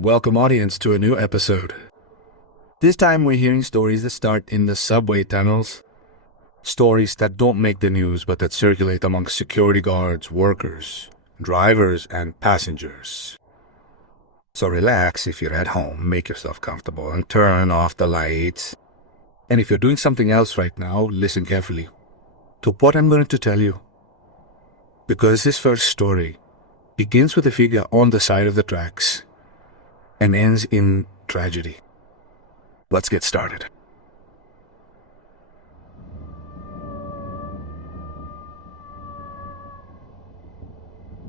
Welcome, audience, to a new episode. This time we're hearing stories that start in the subway tunnels. Stories that don't make the news but that circulate amongst security guards, workers, drivers, and passengers. So relax if you're at home, make yourself comfortable, and turn off the lights. And if you're doing something else right now, listen carefully to what I'm going to tell you. Because this first story begins with a figure on the side of the tracks and ends in tragedy. Let's get started.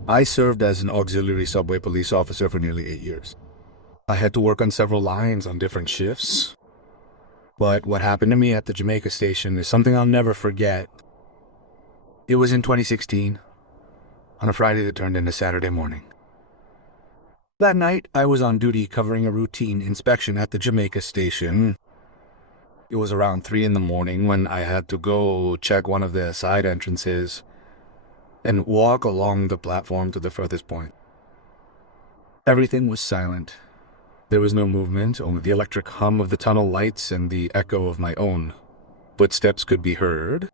I served as an auxiliary subway police officer for nearly 8 years. I had to work on several lines on different shifts. But what happened to me at the Jamaica station is something I'll never forget. It was in 2016, on a Friday that turned into Saturday morning. That night, I was on duty covering a routine inspection at the Jamaica station. It was around 3 in the morning when I had to go check one of the side entrances and walk along the platform to the furthest point. Everything was silent. There was no movement, only the electric hum of the tunnel lights and the echo of my own footsteps could be heard.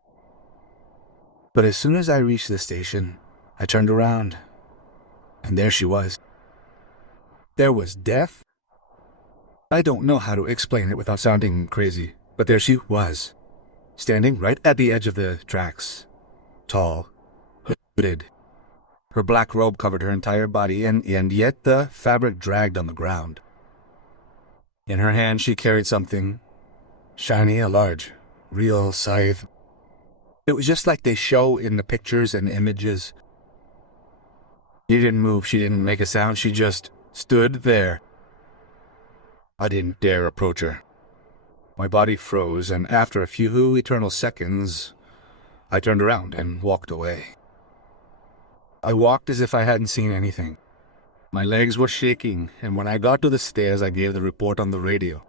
But as soon as I reached the station, I turned around, and there she was. There was death. I don't know how to explain it without sounding crazy, but there she was, standing right at the edge of the tracks, tall, hooded. Her black robe covered her entire body, and yet the fabric dragged on the ground. In her hand she carried something shiny, a large, real scythe. It was just like they show in the pictures and images. She didn't move, she didn't make a sound, she just stood there. I didn't dare approach her. My body froze, and after a few eternal seconds, I turned around and walked away. I walked as if I hadn't seen anything. My legs were shaking, and when I got to the stairs, I gave the report on the radio.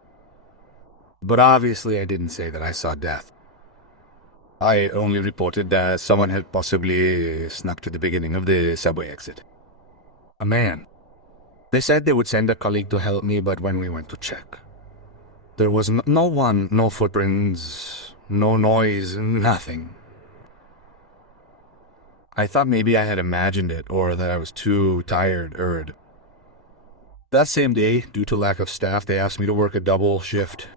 But obviously I didn't say that I saw death. I only reported that someone had possibly snuck to the beginning of the subway exit. A man. They said they would send a colleague to help me, but when we went to check, there was no one, no footprints, no noise, nothing. I thought maybe I had imagined it, or that I was too tired. That same day, due to lack of staff, they asked me to work a double shift.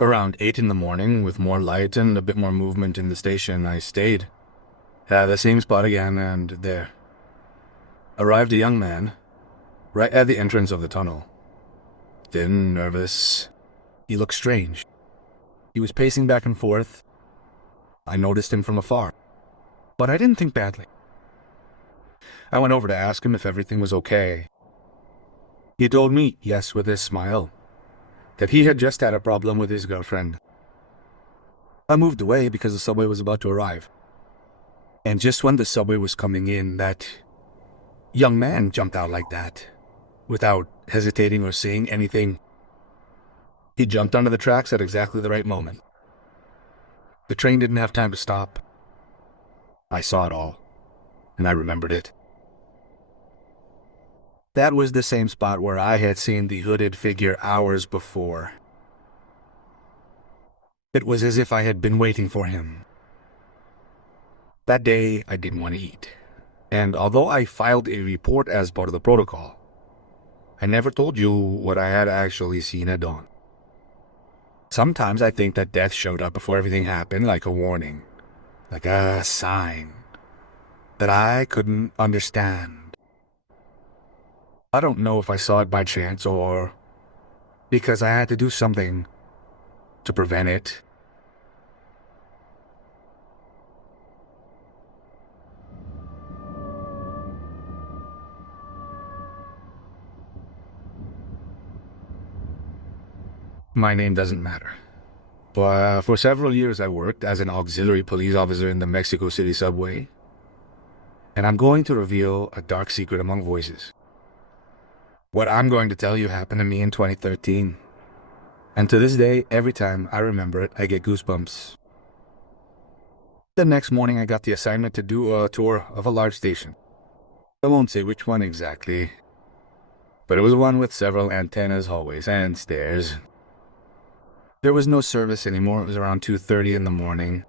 Around 8 in the morning, with more light and a bit more movement in the station, I stayed at the same spot again, and there arrived a young man, right at the entrance of the tunnel. Thin, nervous. He looked strange. He was pacing back and forth. I noticed him from afar, but I didn't think badly. I went over to ask him if everything was okay. He told me, yes, with a smile, that he had just had a problem with his girlfriend. I moved away because the subway was about to arrive. And just when the subway was coming in, that young man jumped out like that, without hesitating or saying anything. He jumped onto the tracks at exactly the right moment. The train didn't have time to stop. I saw it all, and I remembered it. That was the same spot where I had seen the hooded figure hours before. It was as if I had been waiting for him. That day, I didn't want to eat, and although I filed a report as part of the protocol, I never told you what I had actually seen at dawn. Sometimes I think that death showed up before everything happened, like a warning, like a sign that I couldn't understand. I don't know if I saw it by chance or because I had to do something to prevent it. My name doesn't matter. But for several years I worked as an auxiliary police officer in the Mexico City subway. And I'm going to reveal a dark secret among voices. What I'm going to tell you happened to me in 2013. And to this day, every time I remember it, I get goosebumps. The next morning, I got the assignment to do a tour of a large station. I won't say which one exactly. but it was one with several antennas, hallways, and stairs. There was no service anymore. It was around 2:30 in the morning.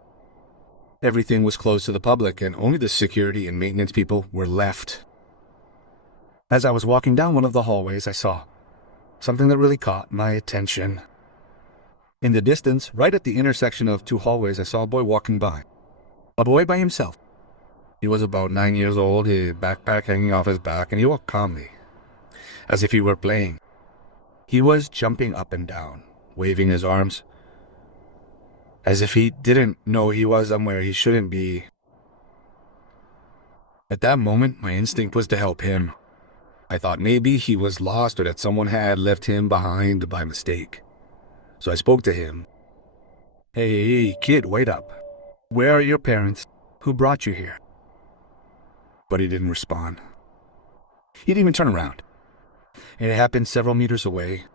Everything was closed to the public, and only the security and maintenance people were left. As I was walking down one of the hallways, I saw something that really caught my attention. In the distance, right at the intersection of two hallways, I saw a boy walking by. A boy by himself. He was about 9 years old, his backpack hanging off his back, and he walked calmly, as if he were playing. He was jumping up and down, waving his arms, as if he didn't know he was somewhere he shouldn't be. At that moment, my instinct was to help him. I thought maybe he was lost or that someone had left him behind by mistake. So I spoke to him. Hey, kid, wait up. Where are your parents? Who brought you here? But he didn't respond. He didn't even turn around. It happened several meters away.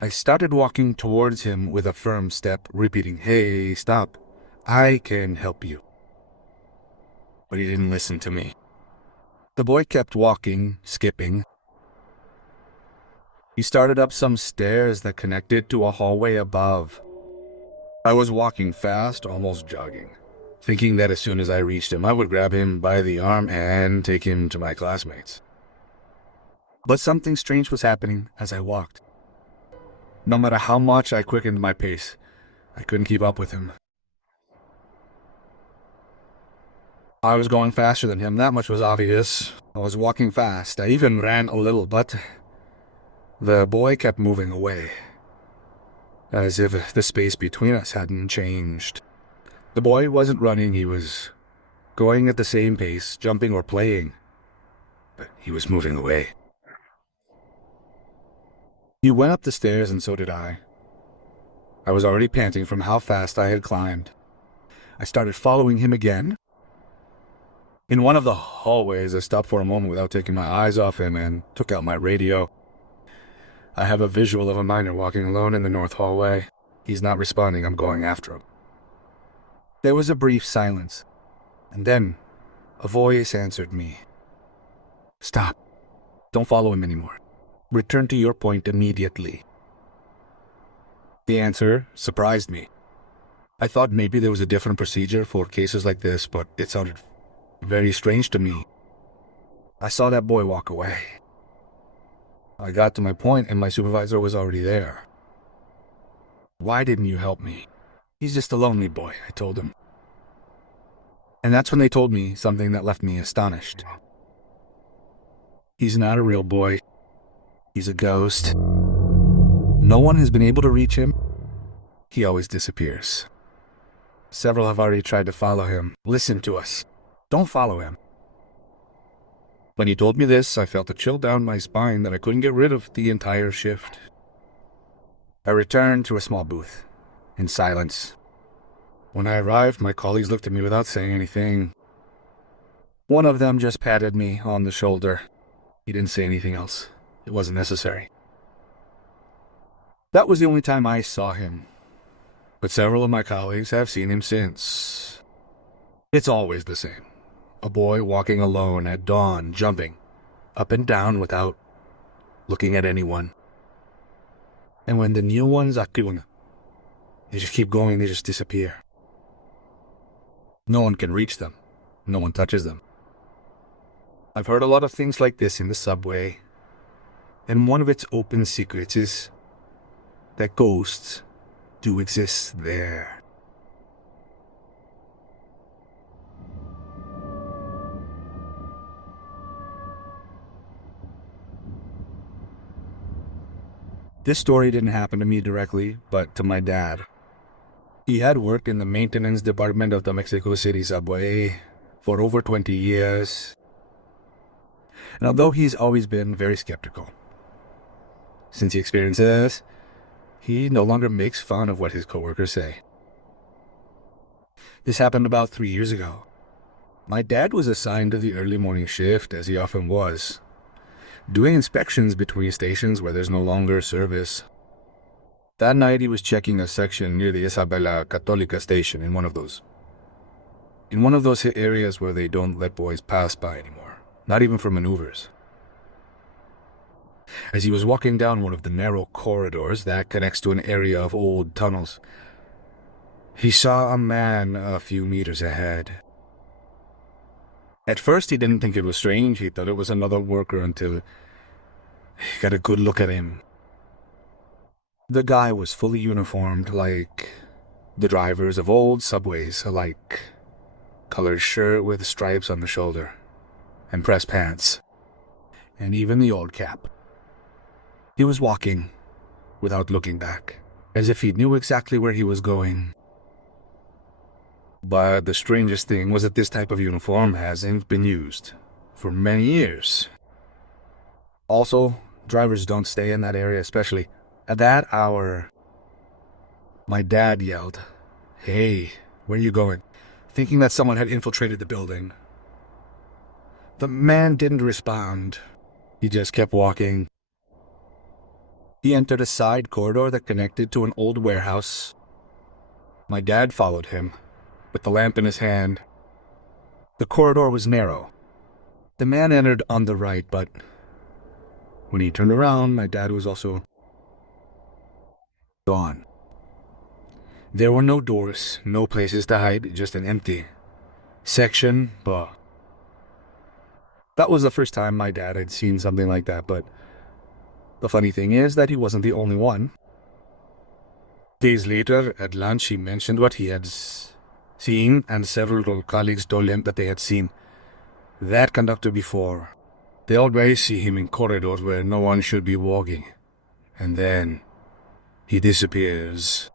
I started walking towards him with a firm step, repeating, "Hey, stop. I can help you." But he didn't listen to me. The boy kept walking, skipping. He started up some stairs that connected to a hallway above. I was walking fast, almost jogging, thinking that as soon as I reached him, I would grab him by the arm and take him to my classmates. But something strange was happening as I walked. No matter how much I quickened my pace, I couldn't keep up with him. I was going faster than him, that much was obvious. I was walking fast. I even ran a little, but the boy kept moving away, as if the space between us hadn't changed. The boy wasn't running, he was going at the same pace, jumping or playing, but he was moving away. He went up the stairs and so did I. I was already panting from how fast I had climbed. I started following him again. In one of the hallways, I stopped for a moment without taking my eyes off him and took out my radio. I have a visual of a minor walking alone in the north hallway. He's not responding, I'm going after him. There was a brief silence, and then a voice answered me. "Stop. Don't follow him anymore. Return to your point immediately." The answer surprised me. I thought maybe there was a different procedure for cases like this, but it sounded very strange to me. I saw that boy walk away. I got to my point and my supervisor was already there. "Why didn't you help me?" "He's just a lonely boy," I told him. And that's when they told me something that left me astonished. He's not a real boy. He's a ghost. No one has been able to reach him. He always disappears. Several have already tried to follow him. Listen to us. Don't follow him. When he told me this, I felt a chill down my spine that I couldn't get rid of the entire shift. I returned to a small booth, in silence. When I arrived, my colleagues looked at me without saying anything. One of them just patted me on the shoulder. He didn't say anything else. It wasn't necessary. That was the only time I saw him, but several of my colleagues have seen him since. It's always the same. A boy walking alone at dawn, jumping up and down without looking at anyone. And when the new ones actúan, they just keep going, they just disappear. No one can reach them. No one touches them. I've heard a lot of things like this in the subway, and one of its open secrets is that ghosts do exist there. This story didn't happen to me directly, but to my dad. He had worked in the maintenance department of the Mexico City subway for over 20 years. And although he's always been very skeptical, since he experienced this, he no longer makes fun of what his coworkers say. This happened about 3 years ago. My dad was assigned to the early morning shift, as he often was, doing inspections between stations where there's no longer service. That night he was checking a section near the Isabela Católica station in one of those areas where they don't let boys pass by anymore, not even for maneuvers. As he was walking down one of the narrow corridors that connects to an area of old tunnels, he saw a man a few meters ahead. At first, he didn't think it was strange. He thought it was another worker until he got a good look at him. The guy was fully uniformed, like the drivers of old subways, a light colored shirt with stripes on the shoulder, and pressed pants, and even the old cap. He was walking without looking back, as if he knew exactly where he was going. But the strangest thing was that this type of uniform hasn't been used for many years. Also, drivers don't stay in that area, especially at that hour. My dad yelled, "Hey, where are you going?" thinking that someone had infiltrated the building. The man didn't respond. He just kept walking. He entered a side corridor that connected to an old warehouse. My dad followed him, with the lamp in his hand. The corridor was narrow. The man entered on the right, but when he turned around, my dad was also gone. There were no doors, no places to hide, just an empty section. But that was the first time my dad had seen something like that, but the funny thing is that he wasn't the only one. Days later, at lunch, he mentioned what he had seen, and several colleagues told him that they had seen that conductor before. They always see him in corridors where no one should be walking, and then he disappears.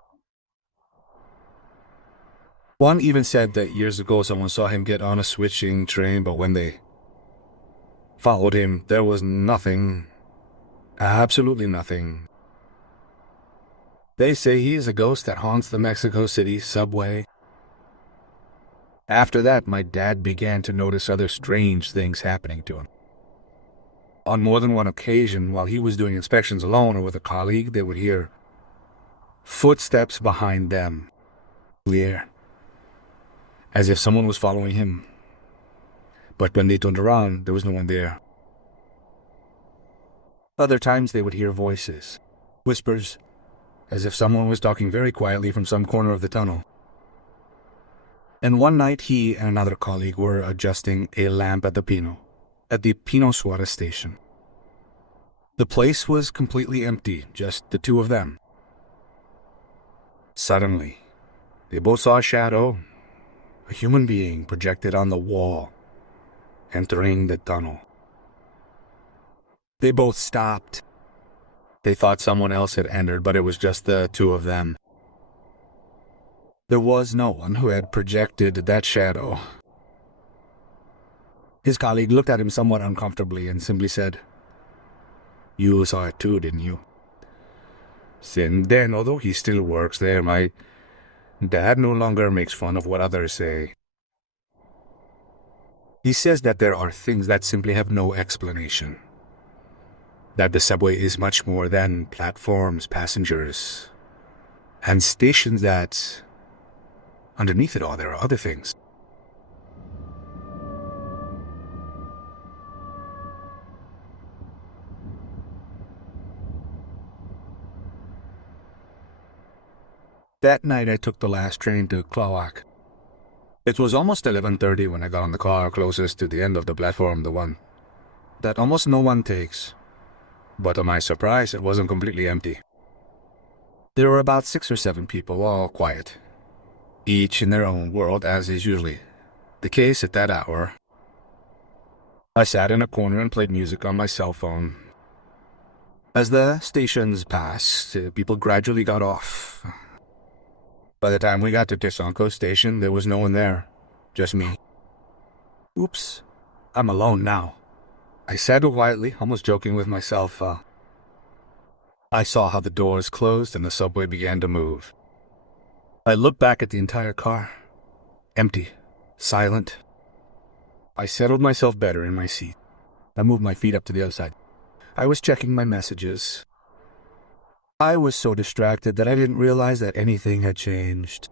One even said that years ago someone saw him get on a switching train, but when they followed him, there was nothing, absolutely nothing. They say he is a ghost that haunts the Mexico City subway. After that, my dad began to notice other strange things happening to him. On more than one occasion, while he was doing inspections alone or with a colleague, they would hear footsteps behind them, clear, as if someone was following him. But when they turned around, there was no one there. Other times they would hear voices, whispers, as if someone was talking very quietly from some corner of the tunnel. And one night he and another colleague were adjusting a lamp at the Pino Suarez station. The place was completely empty, just the two of them. Suddenly, they both saw a shadow, a human being projected on the wall, entering the tunnel. They both stopped. They thought someone else had entered, but it was just the two of them. There was no one who had projected that shadow. His colleague looked at him somewhat uncomfortably and simply said, "You saw it too, didn't you?" Since then, although he still works there, my dad no longer makes fun of what others say. He says that there are things that simply have no explanation. That the subway is much more than platforms, passengers, and stations, that underneath it all there are other things. That night I took the last train to Tláhuac. It was almost 11:30 when I got on the car closest to the end of the platform, the one that almost no one takes. But to my surprise, it wasn't completely empty. There were about 6 or 7 people, all quiet, each in their own world, as is usually the case at that hour. I sat in a corner and played music on my cell phone. As the stations passed, people gradually got off. By the time we got to Tezonco station, there was no one there, just me. Oops, I'm alone now, I said quietly, almost joking with myself. I saw how the doors closed and the subway began to move. I looked back at the entire car. Empty. Silent. I settled myself better in my seat. I moved my feet up to the other side. I was checking my messages. I was so distracted that I didn't realize that anything had changed.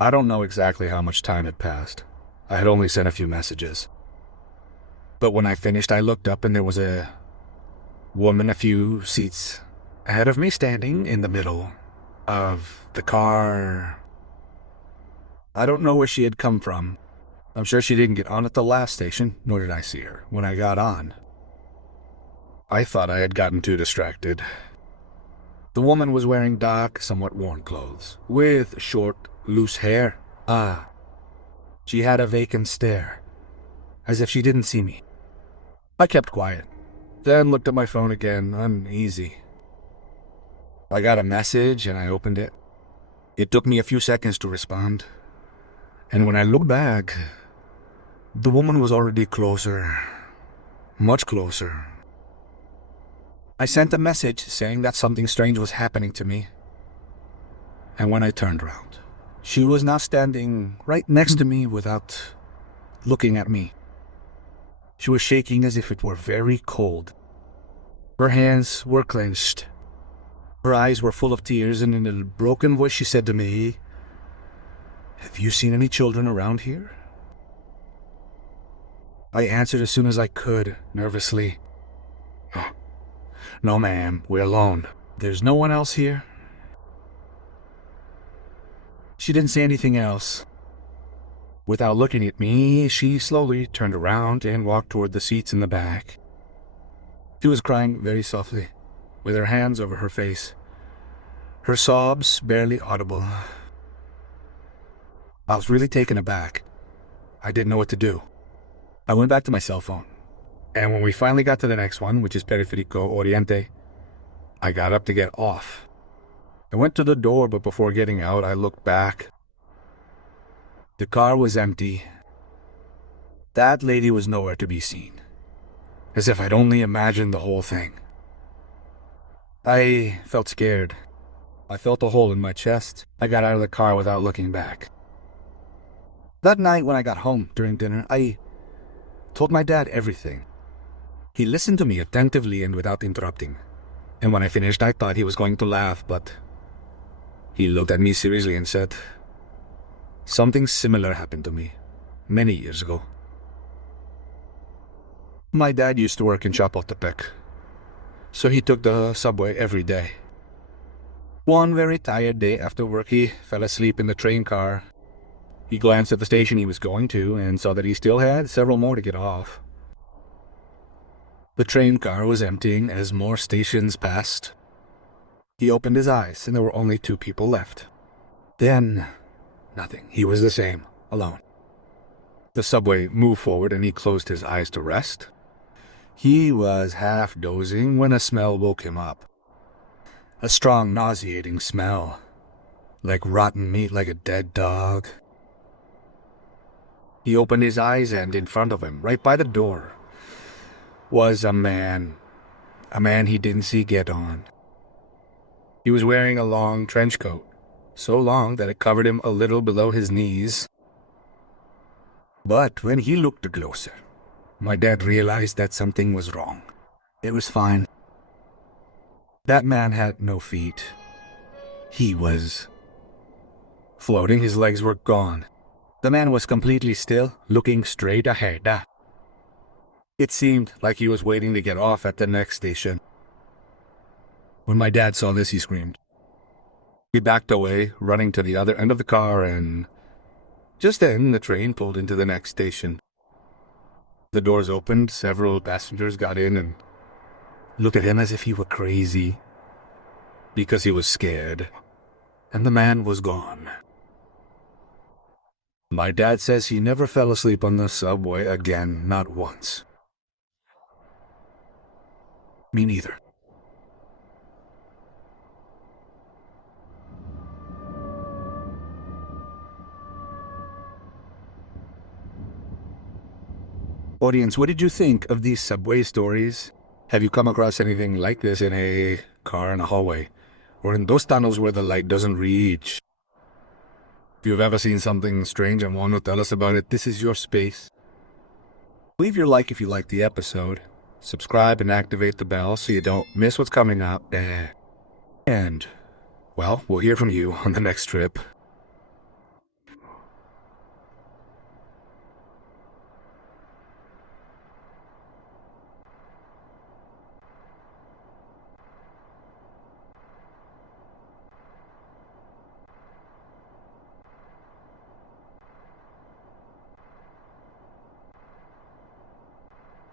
I don't know exactly how much time had passed. I had only sent a few messages. But when I finished, I looked up and there was a woman a few seats ahead of me standing in the middle of the car. I don't know where she had come from. I'm sure she didn't get on at the last station, nor did I see her when I got on. I thought I had gotten too distracted. The woman was wearing dark, somewhat worn clothes, with short, loose hair. She had a vacant stare, as if she didn't see me. I kept quiet, then looked at my phone again, uneasy. I got a message and I opened it. It took me a few seconds to respond, and when I looked back, the woman was already closer, much closer. I sent a message saying that something strange was happening to me, and when I turned around, she was now standing right next to me without looking at me. She was shaking as if it were very cold. Her hands were clenched. Her eyes were full of tears, and in a broken voice she said to me, "Have you seen any children around here?" I answered as soon as I could, nervously. "No, ma'am, we're alone. There's no one else here." She didn't say anything else. Without looking at me, she slowly turned around and walked toward the seats in the back. She was crying very softly, with her hands over her face, her sobs barely audible. I was really taken aback. I didn't know what to do. I went back to my cell phone, and when we finally got to the next one, which is Periférico Oriente, I got up to get off. I went to the door, but before getting out, I looked back. The car was empty. That lady was nowhere to be seen, as if I'd only imagined the whole thing. I felt scared. I felt a hole in my chest. I got out of the car without looking back. That night when I got home during dinner, I told my dad everything. He listened to me attentively and without interrupting. And when I finished, I thought he was going to laugh, but he looked at me seriously and said, "Something similar happened to me many years ago." My dad used to work in Chapultepec, so he took the subway every day. One very tired day after work, he fell asleep in the train car. He glanced at the station he was going to and saw that he still had several more to get off. The train car was emptying as more stations passed. He opened his eyes, and there were only 2 people left. Then, nothing. He was the same, alone. The subway moved forward, and he closed his eyes to rest. He was half dozing when a smell woke him up. A strong, nauseating smell, like rotten meat, like a dead dog. He opened his eyes, and in front of him, right by the door, was a man. A man he didn't see get on. He was wearing a long trench coat, so long that it covered him a little below his knees. But when he looked closer, my dad realized that something was wrong. It was fine. That man had no feet. He was floating. His legs were gone. The man was completely still, looking straight ahead. It seemed like he was waiting to get off at the next station. When my dad saw this, he screamed. He backed away, running to the other end of the car, and just then the train pulled into the next station. The doors opened, several passengers got in and looked at him as if he were crazy, because he was scared, and the man was gone. My dad says he never fell asleep on the subway again, not once. Me neither. Audience, what did you think of these subway stories? Have you come across anything like this in a car in a hallway, or in those tunnels where the light doesn't reach? If you've ever seen something strange and want to tell us about it, this is your space. Leave your like if you liked the episode. Subscribe and activate the bell so you don't miss what's coming up. And, well, we'll hear from you on the next trip.